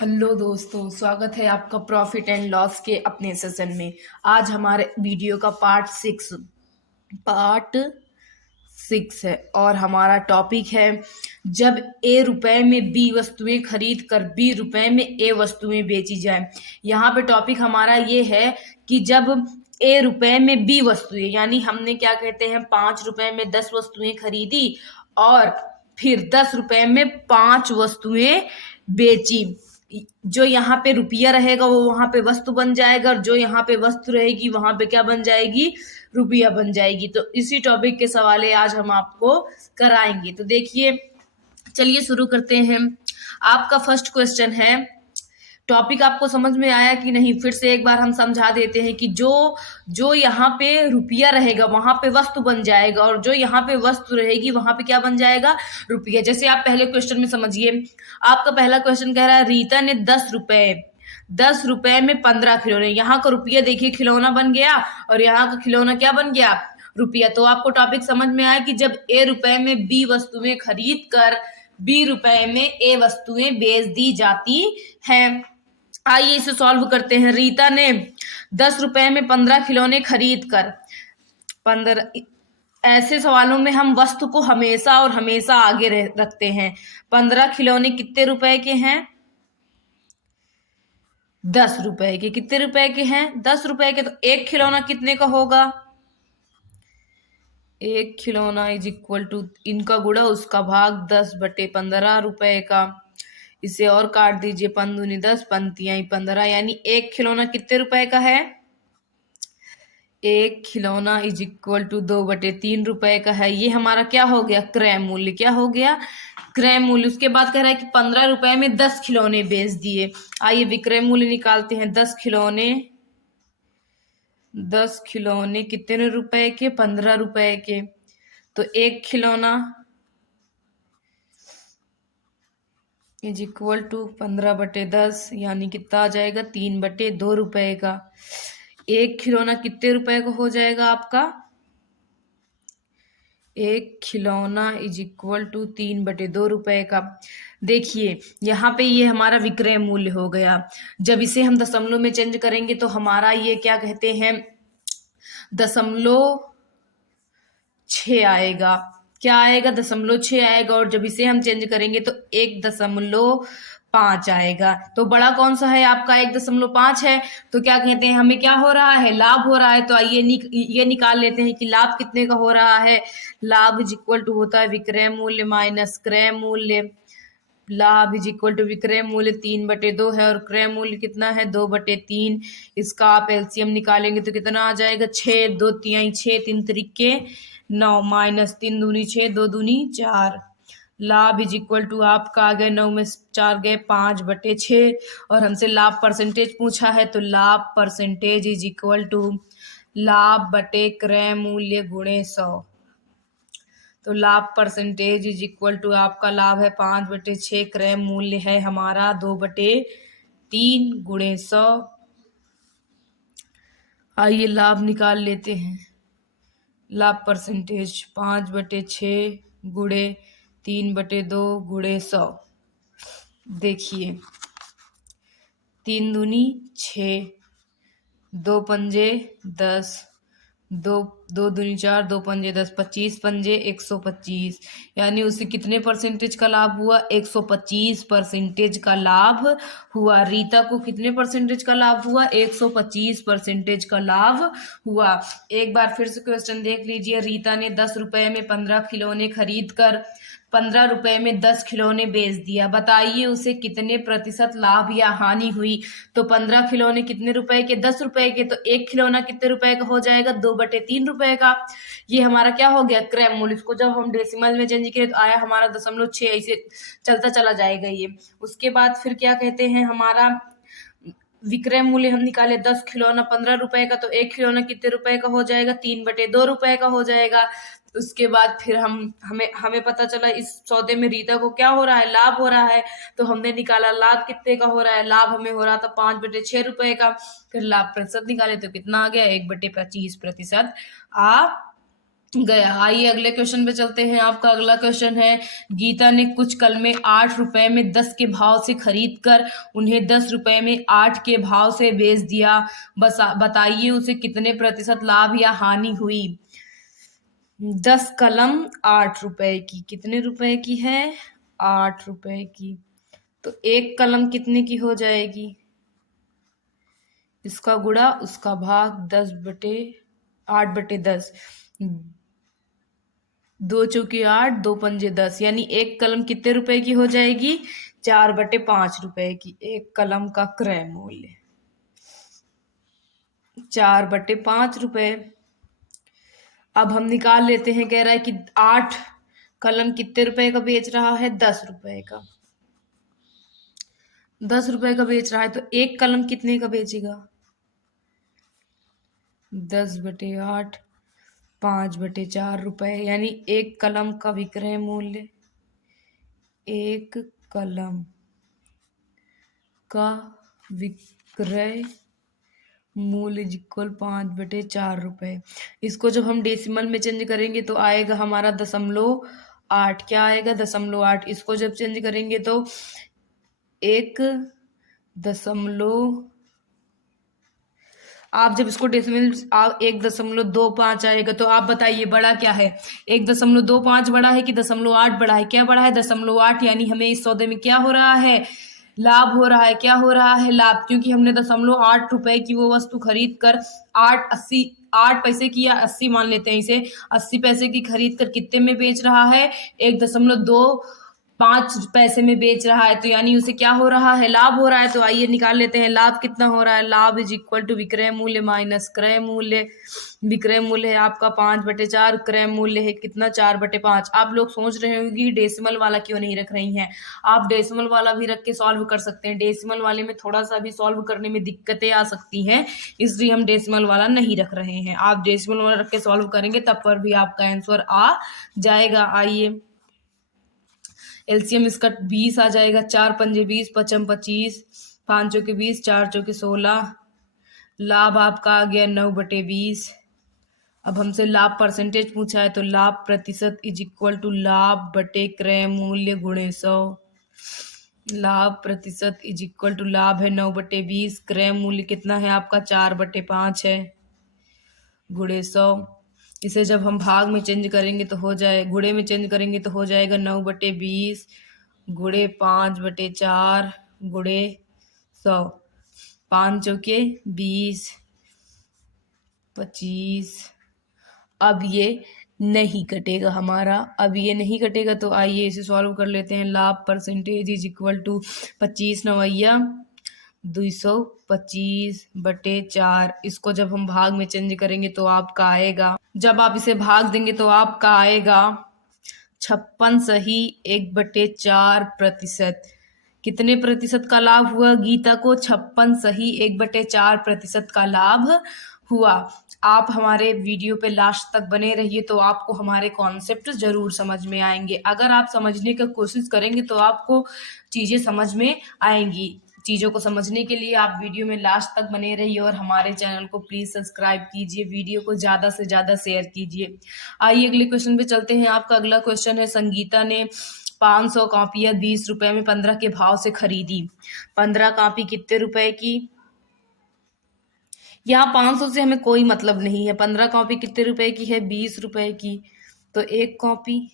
Hello दोस्तों, स्वागत है आपका प्रॉफिट एंड लॉस के अपने सेशन में। आज हमारे वीडियो का पार्ट 6 है और हमारा टॉपिक है जब ए रुपए में बी वस्तुएं खरीद कर बी रुपए में ए वस्तुएं बेची जाए। यहाँ पे टॉपिक हमारा ये है कि जब ए रुपए में बी वस्तुएं, यानी हमने क्या कहते हैं 5 रुपए में 10 वस्तुएं खरीदी और फिर 10 रुपए में 5 वस्तुएं बेची। जो यहाँ पे रुपया रहेगा वो वहां पे वस्तु बन जाएगा और जो यहाँ पे वस्तु रहेगी वहां पे क्या बन जाएगी, रुपया बन जाएगी। तो इसी टॉपिक के सवाल आज हम आपको कराएंगे। तो देखिए, चलिए शुरू करते हैं। आपका फर्स्ट क्वेश्चन है, टॉपिक आपको समझ में आया कि नहीं? फिर से एक बार हम समझा देते हैं कि जो जो यहाँ पे रुपया रहेगा वहां पे वस्तु बन जाएगा और जो यहाँ पे वस्तु रहेगी वहां पे क्या बन जाएगा, रुपया। जैसे आप पहले क्वेश्चन में समझिए, आपका पहला क्वेश्चन कह रहा है रीता ने 10 रुपए में 15 खिलौने। यहाँ का रुपया देखिए खिलौना बन गया और यहाँ का खिलौना क्या बन गया, रुपया। तो आपको टॉपिक समझ में आया कि जब ए रुपए में बी वस्तुएं खरीद कर बी रुपए में ए वस्तुएं बेच दी जाती हैं। आइए इसे सॉल्व करते हैं। रीता ने 10 रुपए में 15 खिलौने खरीद कर 15, ऐसे सवालों में हम वस्तु को हमेशा और हमेशा आगे रखते हैं। 15 खिलौने कितने रुपए के हैं, 10 रुपए के। कितने रुपए के हैं, 10 रुपए के। तो एक खिलौना कितने का होगा, एक खिलौना इज इक्वल टू इनका गुणा उसका भाग 10/15 रुपए का। इसे और काट दीजिए, 5 दूनी 10, 5 यानी एक खिलौना कितने रुपए का है, एक खिलौना इज इक्वल टू 2/3 रुपए का है। ये हमारा क्या हो गया, क्रय मूल्य। क्या हो गया, क्रय मूल्य। उसके बाद कह रहा है कि 15 रुपए में 10 खिलौने बेच दिए। आइए विक्रय मूल्य निकालते हैं। 10 खिलौने कितने रुपए के, 15 रुपए के। तो एक खिलौना इज इक्वल टू 15/10 यानी कितना आ जाएगा, 3/2 रुपए का। एक खिलौना कितने रुपए का हो जाएगा आपका, एक खिलौना इज इक्वल टू 3/2 रुपए का। देखिए यहाँ पे ये हमारा विक्रय मूल्य हो गया। जब इसे हम दशमलव में चेंज करेंगे तो हमारा ये क्या कहते हैं, 0.6 आएगा। क्या आएगा, 0.6 आएगा। और जब इसे हम चेंज करेंगे तो 1.5 आएगा। तो बड़ा कौन सा है आपका, 1.5 है। तो क्या कहते हैं, हमें क्या हो रहा है, लाभ हो रहा है। तो आइए ये निकाल लेते हैं कि लाभ कितने का हो रहा है। लाभ इज इक्वल टू होता है विक्रय मूल्य माइनस क्रय मूल्य। लाभ इज इक्वल टू विक्रय मूल्य 3/2 है और क्रय मूल्य कितना है, 2/3। इसका आप एलसीएम निकालेंगे तो कितना आ जाएगा, 6, 2 तिहाई 6, 3 त्रिके 9 माइनस 3 दूनी 6, 2 दूनी 4। लाभ इज इक्वल टू आपका आ गए 9 में 4 गए 5/6 और हमसे लाभ परसेंटेज पूछा है। तो लाभ परसेंटेज इज इक्वल टू लाभ बटे क्रय मूल्य गुणे 100। तो लाभ परसेंटेज इज इक्वल टू आपका लाभ है 5/6, क्रय मूल्य है हमारा 2/3 गुणे 100। आइए लाभ निकाल लेते हैं। लाभ परसेंटेज 5/6 गुणे 3/2 गुणे 100। देखिए 3 दूनी 6, 2 पंजे 10, 2 दूनी 4, 2 पंजे 10, 25 पंजे 125। यानी उसे कितने परसेंटेज का लाभ हुआ, 125% का लाभ हुआ। रीता को कितने परसेंटेज का लाभ हुआ, 125% का लाभ हुआ। एक बार फिर से क्वेश्चन देख लीजिए। रीता ने 10 रुपए में 15 खिलौने खरीद कर 15 रुपए में 10 खिलौने बेच दिया। बताइए उसे कितने प्रतिशत लाभ या हानि हुई। तो 15 खिलौने कितने रुपए के, 10 रुपए के। तो एक खिलौना कितने रुपए का हो जाएगा, 2/3 रुपए का। ये हमारा क्या हो गया, क्रय मूल्य। इसको जब हम डेसिमल में चेंज किए तो आया हमारा 0.6। ऐसे चलता चला जाएगा ये। उसके बाद फिर क्या कहते हैं, हमारा विक्रय मूल्य हम निकाले 10 खिलौना 15 रुपए का। तो एक खिलौना कितने रुपए का हो जाएगा, 3/2 रुपए का हो जाएगा। उसके बाद फिर हमें पता चला इस सौदे में रीता को क्या हो रहा है, लाभ हो रहा है। तो हमने निकाला लाभ कितने का हो रहा है, लाभ हमें हो रहा था 5/6 रुपए का। फिर लाभ प्रतिशत निकाले तो कितना आ गया, 1/25% आ गया। आइए अगले क्वेश्चन पे चलते हैं। आपका अगला क्वेश्चन है, गीता ने कुछ कलमें 8 रुपए में 10 के भाव से खरीद कर उन्हें 10 रुपए में 8 के भाव से बेच दिया। बस बताइए उसे कितने प्रतिशत लाभ या हानि हुई। 10 कलम 8 रुपए की, कितने रुपए की है? 8 रुपए की। तो एक कलम कितने की हो जाएगी? इसका गुणा उसका भाग, 8/10। 2 चौके 8, 2 पंजे 10, यानी एक कलम कितने रुपए की हो जाएगी? 4/5 रुपए की। एक कलम का क्रय मूल्य 4/5 रुपए। अब हम निकाल लेते हैं। कह रहा है कि 8 कलम कितने रुपए का बेच रहा है? 10 रुपए का। 10 रुपए का बेच रहा है, तो एक कलम कितने का बेचेगा? 10/8, 5/4 रुपए, यानी एक कलम का विक्रय मूल्य, एक कलम का विक्रय मूल्य इक्वल 5/4 रुपए। इसको जब हम डेसिमल में चेंज करेंगे तो आएगा हमारा 0.8। क्या आएगा? 0.8। इसको जब चेंज करेंगे तो 1 आप जब इसको डेसिमल 1.25 आएगा, तो आप बताइए बड़ा क्या है? 1.25 बड़ा है कि 0.8 बड़ा है? क्या बड़ा है? 0.8। यानी हमें इस सौदे में क्या हो रहा है? लाभ हो रहा है। क्या हो रहा है? लाभ। क्योंकि हमने 0.8 रुपए की वो वस्तु खरीद कर 8 पैसे की, या 80 मान लेते हैं इसे, 80 पैसे की खरीद कर कितने में बेच रहा है? 1.25 पैसे में बेच रहा है। तो यानी उसे क्या हो रहा है? लाभ हो रहा है। तो आइए निकाल लेते हैं लाभ कितना हो रहा है। लाभ इज इक्वल टू विक्रय मूल्य माइनस क्रय मूल्य। विक्रय मूल्य है आपका 5/4, क्रय मूल्य है कितना? 4/5। आप लोग सोच रहे होंगे कि डेसिमल वाला क्यों नहीं रख रही हैं। आप डेसिमल वाला भी रख के सॉल्व कर सकते हैं। डेसिमल वाले में थोड़ा सा भी सॉल्व करने में दिक्कतें आ सकती हैं, इसलिए हम डेसिमल वाला नहीं रख रहे हैं। आप डेसिमल वाला रख के सॉल्व करेंगे तब पर भी आपका आंसर आ जाएगा। आइए एलसीएम इसका 20 आ जाएगा। 4 पंजे 20, 5 25, 5 चौके 20, 4 चौके 16। लाभ आपका आ गया 9/20। अब हमसे लाभ परसेंटेज पूछा है, तो लाभ प्रतिशत इज इक्वल टू लाभ बटे क्रय मूल्य गुणे 100। लाभ प्रतिशत इज इक्वल टू लाभ है 9/20, क्रय मूल्य कितना है आपका? 4/5 है, गुणे 100। इसे जब हम भाग में चेंज करेंगे तो हो जाए, गुणे में चेंज करेंगे तो हो जाएगा 9/20 गुणे 5/4 गुणे 100। 5 चौके 20, 25। अब ये नहीं कटेगा हमारा। अब ये नहीं कटेगा, तो आइए इसे सॉल्व कर लेते हैं। लाभ परसेंटेज इज इक्वल टू 25 9 225/4। इसको जब हम भाग में चेंज करेंगे तो आपका आएगा, जब आप इसे भाग देंगे तो आपका आएगा 56 सही 1/4%। कितने प्रतिशत का लाभ हुआ गीता को? 56 सही 1/4% का लाभ हुआ। आप हमारे वीडियो पे लास्ट तक बने रहिए तो आपको हमारे कॉन्सेप्ट जरूर समझ में आएंगे। अगर आप समझने की कोशिश करेंगे तो आपको चीजें समझ में आएंगी। चीज़ों को समझने के लिए आप वीडियो में लास्ट तक बने रहिए और हमारे चैनल को प्लीज़ सब्सक्राइब कीजिए, वीडियो को ज़्यादा से ज़्यादा शेयर कीजिए। आइए अगले क्वेश्चन पे चलते हैं। आपका अगला क्वेश्चन है, संगीता ने 500 कॉपियाँ 20 रुपए में 15 के भाव से खरीदी। 15 कॉपी कितने रुपए की? यहाँ 500 से हमें कोई मतलब नहीं है। 15 कॉपी कितने रुपए की है? 20 रुपए की। तो एक कॉपी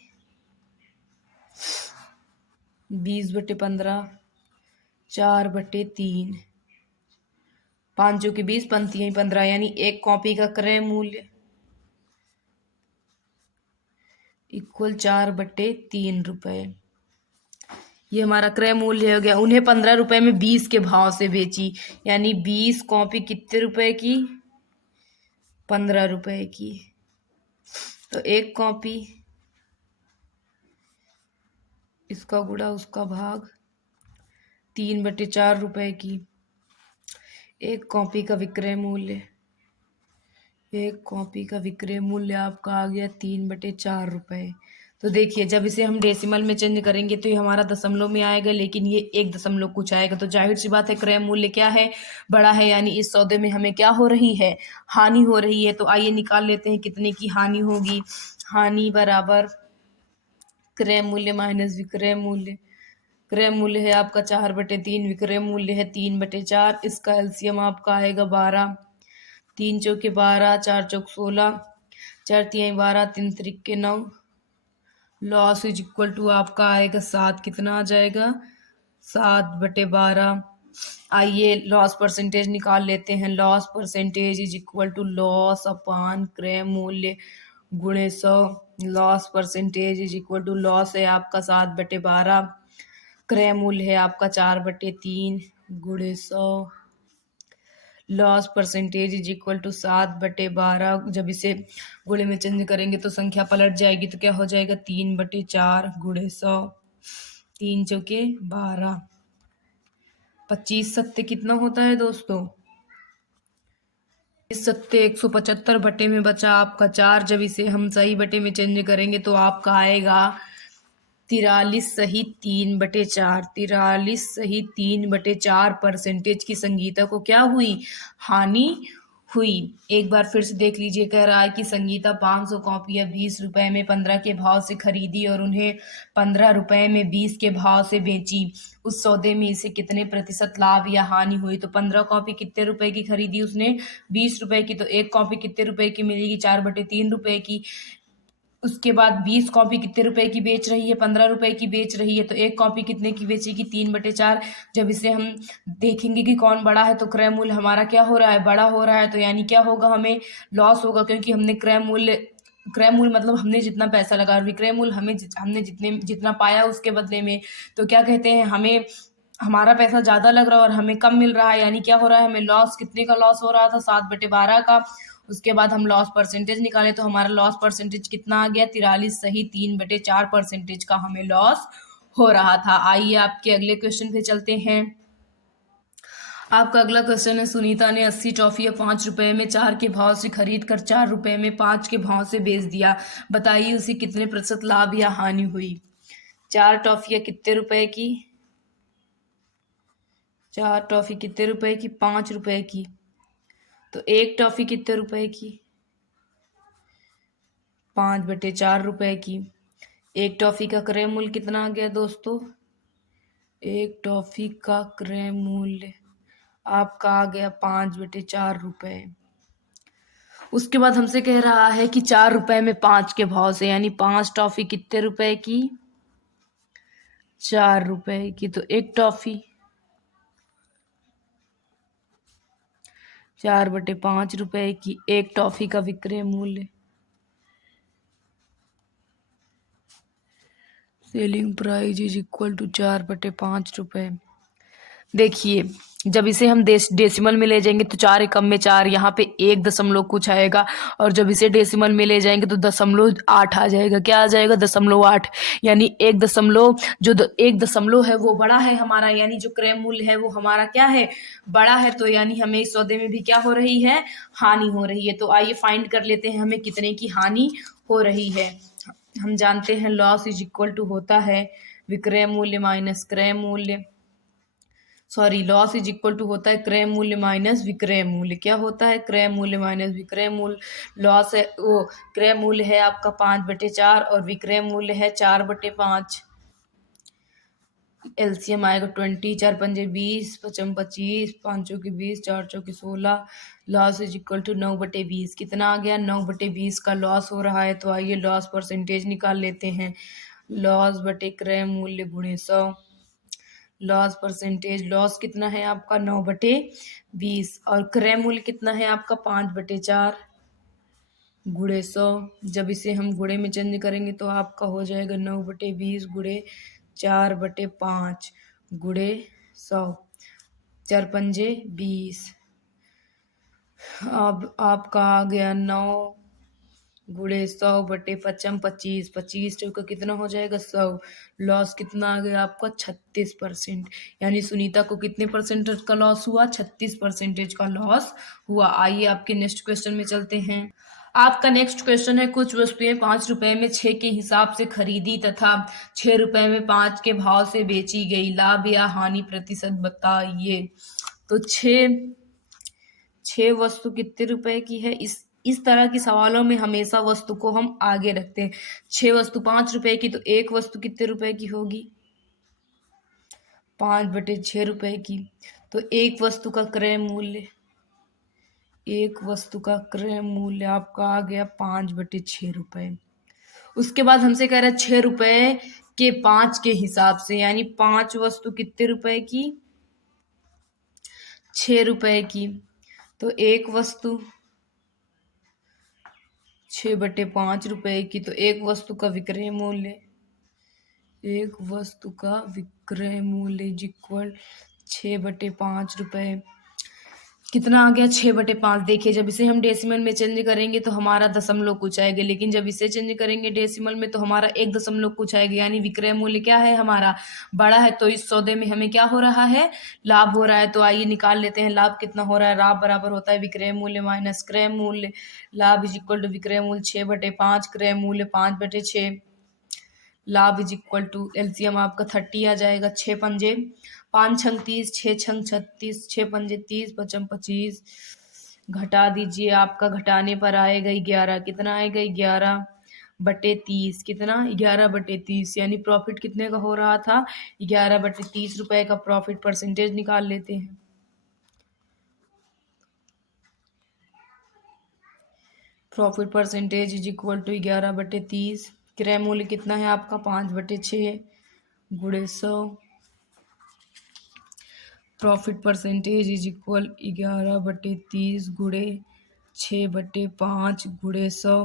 20/15, 4/3, 5 चौके 20, पंक्तियां 15, यानी एक कॉपी का क्रय मूल्य इक्वल 4/3 रुपए। ये हमारा क्रय मूल्य हो गया। उन्हें 15 रुपए में 20 के भाव से बेची, यानी 20 कॉपी कितने रुपए की? 15 रुपए की। तो एक कॉपी, इसका गुणा उसका भाग, 3/4 रुपए की। एक कॉपी का विक्रय मूल्य, एक कॉपी का विक्रय मूल्य आपका आ गया 3/4 रुपए। तो देखिए जब इसे हम डेसिमल में चेंज करेंगे तो ये हमारा दशमलव में आएगा, लेकिन ये 1 दशमलव कुछ आएगा। तो जाहिर सी बात है क्रय मूल्य क्या है? बड़ा है, यानी इस सौदे में हमें क्या हो रही है? हानि हो रही है। तो आइए निकाल लेते हैं कितने की हानि होगी। हानि बराबर क्रय मूल्य माइनस विक्रय मूल्य। क्रय मूल्य है आपका 4/3, विक्रय मूल्य है 3/4। इसका एलसीएम आपका आएगा 12। 3 चौके 12, 4 चौक 16, 4 तिहाई 12, 3 त्रिके 9। लॉस इज इक्वल टू आपका आएगा 7। कितना आ जाएगा? 7/12। आइए लॉस परसेंटेज निकाल लेते हैं। Loss percentage is equal to loss upon क्रय मूल्य गुणे 100। Loss percentage is equal to loss है आपका 7/12, क्रय मूल्य है आपका 4/3 गुणे 100। Loss percentage is equal to 7/12। जब इसे गुणे में चेंज करेंगे तो संख्या पलट जाएगी, तो क्या हो जाएगा? 3/4 गुणे 100। 3 चौके 12, 25 सत्ते कितना होता है दोस्तों? इस सत्ते 175 बटे में बचा आपका 4। जब इसे हम सही बटे में चेंज करेंगे तो आपका आएगा 43 सही 3/4। 43 सही 3/4 परसेंटेज की संगीता को क्या हुई? हानि हुई। एक बार फिर से देख लीजिए। कह रहा है कि संगीता 500 कॉपियां 20 रुपए में 15 के भाव से खरीदी और उन्हें 15 रुपए में 20 के भाव से बेची। उस सौदे में इसे कितने प्रतिशत लाभ या हानि हुई? तो 15 कॉपी कितने रुपए की खरीदी उसने? 20 रुपए की। तो एक कॉपी कितने रुपए की मिलेगी? 4/3 रुपए की। उसके बाद 20 कॉपी कितने रुपए की बेच रही है? 15 रुपए की बेच रही है। तो एक कॉपी कितने की बेचेगी? 3/4। जब इसे हम देखेंगे कि कौन बड़ा है तो क्रय मूल्य हमारा क्या हो रहा है? बड़ा हो रहा है। तो यानी क्या होगा? हमें लॉस होगा, क्योंकि हमने क्रय मूल्य मतलब हमने जितना पैसा लगा, और विक्रय मूल्य हमने जितना पाया उसके बदले में। तो क्या कहते हैं, हमें हमारा पैसा ज्यादा लग रहा है और हमें कम मिल रहा है। यानी क्या हो रहा है? हमें लॉस कितने का लॉस हो रहा था? 7/12 का। उसके बाद हम लॉस परसेंटेज निकाले तो हमारा लॉस परसेंटेज कितना आ गया? 43 सही 3/4 परसेंटेज का हमें लॉस हो रहा था। आइए आपके अगले क्वेश्चन पे चलते हैं। आपका अगला क्वेश्चन है, सुनीता ने 80 टॉफियां 5 रुपए में 4 के भाव से खरीद कर 4 रुपए में 5 के भाव से बेच दिया। बताइए उसे कितने प्रतिशत लाभ या हानि हुई? 4 टॉफियां कितने रुपए की? 4 टॉफी कितने रुपए की? 5 रुपए की। तो एक टॉफी कितने रुपए की? 5/4 रुपए की। एक टॉफी का क्रय मूल्य कितना आ गया दोस्तों? एक टॉफी का क्रय मूल्य आपका आ गया 5/4 रुपए। उसके बाद हमसे कह रहा है कि 4 रुपए में 5 के भाव से, यानी 5 टॉफी कितने रुपए की? 4 रुपए की। तो एक टॉफी 4/5 रुपए की। एक टॉफी का विक्रय मूल्य, selling price is equal to 4/5 रुपए। देखिए, जब इसे हम डेसिमल में ले जाएंगे तो 4 एकम में 4, यहाँ पे 1 दशमलव कुछ आएगा। और जब इसे डेसिमल में ले जाएंगे तो 0.8 आ जाएगा। क्या आ जाएगा? 0.8। यानी 1 दशमलव है वो बड़ा है हमारा, यानी जो क्रय मूल्य है वो हमारा क्या है? बड़ा है। तो यानी हमें इस सौदे में भी क्या हो रही है? हानि हो रही है। तो आइए फाइंड कर लेते हैं हमें कितने की हानि हो रही है। हम जानते हैं लॉस इज इक्वल टू होता है विक्रय मूल्य माइनस क्रय मूल्य, लॉस इज इक्वल टू होता है क्रय मूल्य माइनस विक्रय मूल्य। क्या होता है? क्रय मूल्य माइनस विक्रय मूल्य। लॉस है वो क्रय मूल्य है आपका 5/4 और विक्रय मूल्य है 4/5। एलसीएम आएगा 20, 4 पंजे 20, 5 25, 5 चौके 20, 4 चौके 16। Loss is equal to 9/20। कितना आ गया? 9/20 का लॉस हो रहा है। तो आइए लॉस परसेंटेज निकाल लेते हैं। लॉस बटे क्रय मूल्य गुणे 100। लॉस परसेंटेज, लॉस कितना है आपका? 9/20 और क्रय मूल्य कितना है आपका? 5/4 गुणे 100। जब इसे हम गुणे में चेंज करेंगे तो आपका हो जाएगा 9/20 गुणे 4/5 गुणे 100। 4 पंजे 20। अब आपका आ गया 9 गुणे 100/5 25। 25 का कितना हो जाएगा? 100। लॉस कितना आ गया आपका? 36%। यानी सुनीता को कितने परसेंटेज का लॉस हुआ? 36% का लॉस हुआ। आइए आपके नेक्स्ट क्वेश्चन में चलते हैं। आपका नेक्स्ट क्वेश्चन है, कुछ वस्तुएं 5 रुपए में 6 के हिसाब से खरीदी तथा 6 रुपए में 5 के भाव से बेची गई। लाभ या हानि प्रतिशत बताइए। तो 6 वस्तु कितने रुपए की है? इस तरह की सवालों में हमेशा वस्तु को हम आगे रखते हैं। 6 वस्तु 5 रुपए की, तो एक वस्तु कितने रुपए की होगी? 5/6 रुपए की। तो एक वस्तु का क्रय मूल्य, एक वस्तु का क्रय मूल्य आपका आ गया 5/6 रुपए। उसके बाद हमसे कह रहा है 6 रुपए के 5 के हिसाब से, यानी 5 वस्तु कितने रुपए की? 6 रुपए की। तो एक वस्तु 6/5 रुपए की, तो एक वस्तु का विक्रय मूल्य, एक वस्तु का विक्रय मूल्य इक्वल 6/5 रुपए। कितना आ गया? 6/5। देखिए जब इसे हम डेसिमल में चेंज करेंगे तो हमारा दशमलव कुछ आएगा, लेकिन जब इसे चेंज करेंगे डेसिमल में तो हमारा 1 दशमलव कुछ आएगा, यानी विक्रय मूल्य क्या है हमारा? बड़ा है। तो इस सौदे में हमें क्या हो रहा है? लाभ हो रहा है। तो आइए निकाल लेते हैं लाभ कितना हो रहा है। लाभ बराबर होता है विक्रय मूल्य माइनस क्रय मूल्य। लाभ इज इक्वल टू विक्रय मूल्य 6/5, क्रय मूल्य 5/6। लाभ इज इक्वल टू एलसीएम आपका 30 आ जाएगा। 6×5 = 30, 6×6 = 36, 6×5 = 30, 5×5 = 25। घटा दीजिए, आपका घटाने पर आएगा 11। कितना आएगा? 11/30। कितना? 11/30। यानी प्रॉफिट कितने का हो रहा था? 11/30 रुपए का प्रॉफिट परसेंटेज निकाल लेते हैं। Profit percentage is equal to 11/30। क्रय मूल्य कितना है आपका? 5/6 गुणे 100। प्रॉफिट परसेंटेज इज इक्वल 11/30 गुणे 6/5 गुणे 100।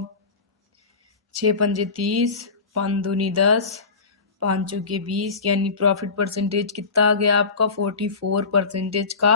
6×5 = 30, 5×2 = 10, 5×4 = 20। यानी प्रॉफिट परसेंटेज कितना आ गया आपका? 44% का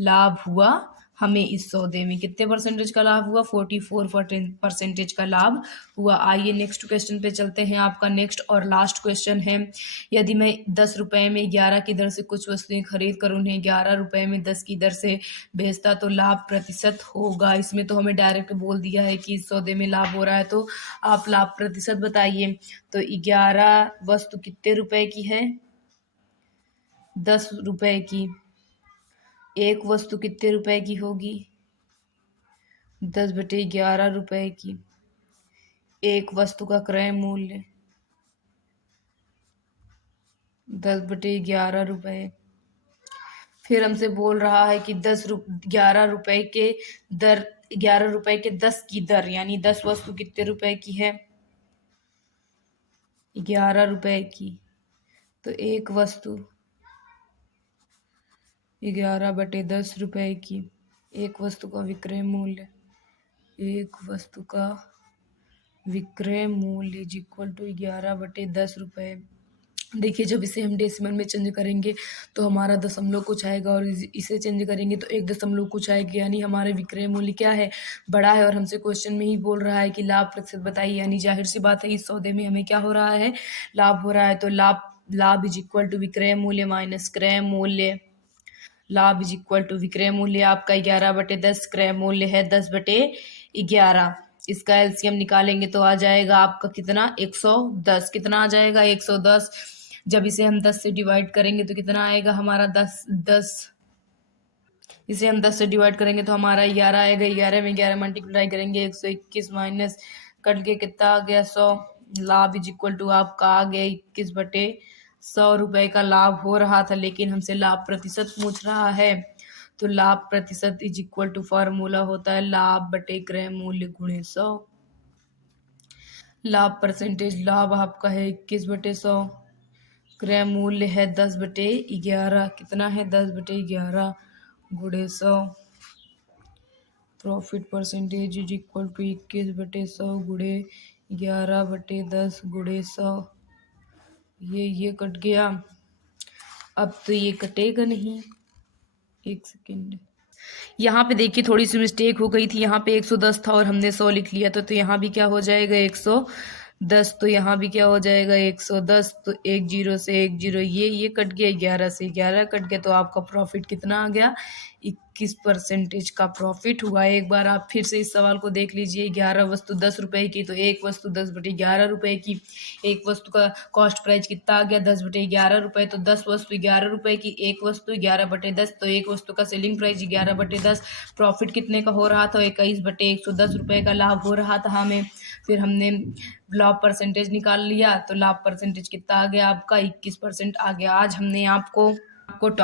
लाभ हुआ हमें इस सौदे में। कितने परसेंटेज का लाभ हुआ? 44% का लाभ हुआ। आइए नेक्स्ट क्वेश्चन पे चलते हैं। आपका नेक्स्ट और लास्ट क्वेश्चन है, यदि मैं 10 रुपए में 11 की दर से कुछ वस्तुएं खरीद कर उन्हें 11 रुपए में 10 की दर से बेचता तो लाभ प्रतिशत होगा। इसमें तो हमें डायरेक्ट बोल दिया है कि इस सौदे में लाभ हो रहा है, तो आप लाभ प्रतिशत बताइए। तो 11 वस्तु कितने रुपए की है? 10 रुपए की। एक वस्तु कितने रुपए की होगी? 10/11 रुपए की। एक वस्तु का क्रय मूल्य 10/11 रुपए। फिर हमसे बोल रहा है कि 11 रुपए के दर, 11 रुपए के 10 की दर, यानी 10 वस्तु कितने रुपए की है? 11 रुपए की। तो एक वस्तु 11/10 रुपए की। एक वस्तु का विक्रय मूल्य, एक वस्तु का विक्रय मूल्य इज इक्वल टू 11/10 रुपए। देखिए जब इसे हम डेसिमल में चेंज करेंगे तो हमारा दशमलव कुछ आएगा, और इसे चेंज करेंगे तो 1 दशमलव कुछ आएगा, यानी हमारे विक्रय मूल्य क्या है? बड़ा है। और हमसे क्वेश्चन में ही बोल रहा है कि लाभ प्रतिशत बताइए, यानी जाहिर सी बात है इस सौदे में हमें क्या हो रहा है? लाभ हो रहा है। तो लाभ इज इक्वल टू विक्रय मूल्य माइनस क्रय मूल्य। लाभ इज इक्वल टू विक्रय मूल्य आपका 11/10, क्रय मूल्य है 10/11। इसका एलसीएम निकालेंगे तो आ जाएगा आपका कितना? 110। कितना आ जाएगा? 110। जब इसे हम 10 से डिवाइड करेंगे तो कितना आएगा हमारा? 10। इसे हम 10 से डिवाइड करेंगे तो हमारा 11 आएगा। 11 में 11 मल्टीप्लाई करेंगे 121 माइनस कट के कितना आ गया? 100। लाभ इज इक्वल टू आपका आ गया 21/100 रुपए का लाभ हो रहा था, लेकिन हमसे लाभ प्रतिशत पूछ रहा है। तो लाभ प्रतिशत इज इक्वल टू फॉर्मूला होता है लाभ बटे क्रय मूल्य गुणे 100। लाभ परसेंटेज, लाभ आपका है 21/100। क्रय मूल्य है 10/11। कितना है? 10/11 गुणे 100। Profit percentage is equal to 21/100 गुणे 11/10 गुणे 100। ये कट गया। अब तो ये कटेगा नहीं। एक सेकेंड, यहाँ पे देखिए थोड़ी सी मिस्टेक हो गई थी। यहाँ पे 110 था और हमने 100 लिख लिया था, तो यहाँ भी क्या हो जाएगा? 110। तो यहाँ भी क्या हो जाएगा? 110। तो 1 0 से 1 0 ये कट गया। 11 से 11 कट गया। तो आपका प्रॉफिट कितना आ गया? किस परसेंटेज का प्रॉफिट हुआ। एक बार आप फिर से इस सवाल को देख लीजिए। 11 वस्तु 10 रुपए की, तो एक वस्तु 10/11 रुपए की। एक वस्तु का कॉस्ट प्राइस कितना आ गया 10/11 रुपए, तो 10 वस्तु 11 रुपए की, एक वस्तु 11/10, तो एक वस्तु का सेलिंग प्राइस 11/10। प्रॉफिट कितने का हो रहा था 21/110 रुपए का लाभ हो रहा था हमें। फिर हमने लाभ परसेंटेज निकाल लिया, तो लाभ परसेंटेज कितना आ गया आपका 21% आ गया। आज हमने आपको इस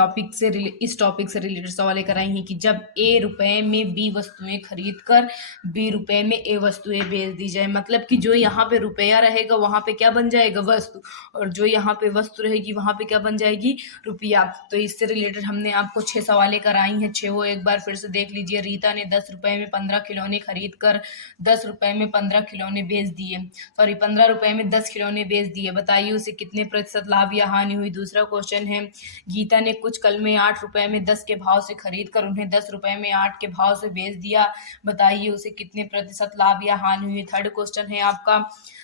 टॉपिक से रिलेटेड सवाल कराई हैं कि जब ए रुपए में बी वस्तुएं खरीद कर बी रुपए में ए वस्तुएं बेच दी जाए, मतलब कि जो यहाँ पे रुपया रहेगा वहां पे क्या बन जाएगा वस्तु, और जो यहाँ पे वस्तु रहेगी वहां पे क्या बन जाएगी रुपया। तो इससे रिलेटेड हमने आपको 6 सवालें कराई हैं। 6 एक बार फिर से देख लीजिए। रीता ने 10 रुपए में 15 खिलौने खरीद कर 10 रुपए में 15 खिलौने बेच दिए, 15 रुपए में 10 खिलौने बेच दिए, बताइए उसे कितने प्रतिशत लाभ या हानि हुई। दूसरा क्वेश्चन है, गीता ने कुछ कलमें 8 रुपए में 10 के भाव से खरीद कर उन्हें 10 रुपए में 8 के भाव से बेच दिया, बताइए उसे कितने प्रतिशत लाभ या हानि हुई। थर्ड क्वेश्चन है आपका,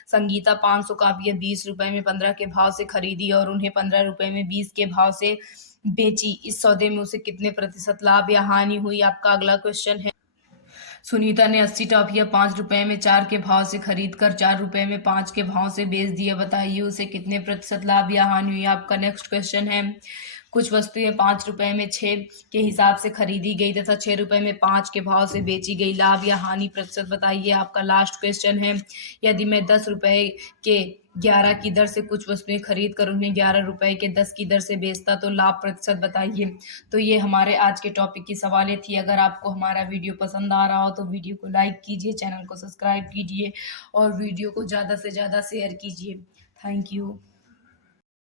संगीता 500 कापियां 20 रुपए में 15 के भाव से खरीदी और उन्हें 15 रुपए में 20 के भाव से बेची, इस सौदे में उसे कितने प्रतिशत लाभ या हानि हुई। आपका अगला क्वेश्चन है, सुनीता ने 80 टॉफियां 5 रुपए में 4 के भाव से खरीद कर 4 रुपए में 5 के भाव से बेच दिया, बताइए उसे कितने प्रतिशत लाभ या हानि हुई। आपका नेक्स्ट क्वेश्चन है, कुछ वस्तुएं 5 रुपए में 6 के हिसाब से खरीदी गई तथा 6 रुपए में 5 के भाव से बेची गई, लाभ या हानि प्रतिशत बताइए। आपका लास्ट क्वेश्चन है, यदि मैं 10 रुपए के 11 की दर से कुछ वस्तुएं खरीद कर उन्हें 11 रुपए के 10 की दर से बेचता तो लाभ प्रतिशत बताइए। तो ये हमारे आज के टॉपिक की सवालें थी। अगर आपको हमारा वीडियो पसंद आ रहा हो तो वीडियो को लाइक कीजिए, चैनल को सब्सक्राइब कीजिए और वीडियो को ज़्यादा से ज़्यादा शेयर कीजिए। Thank you.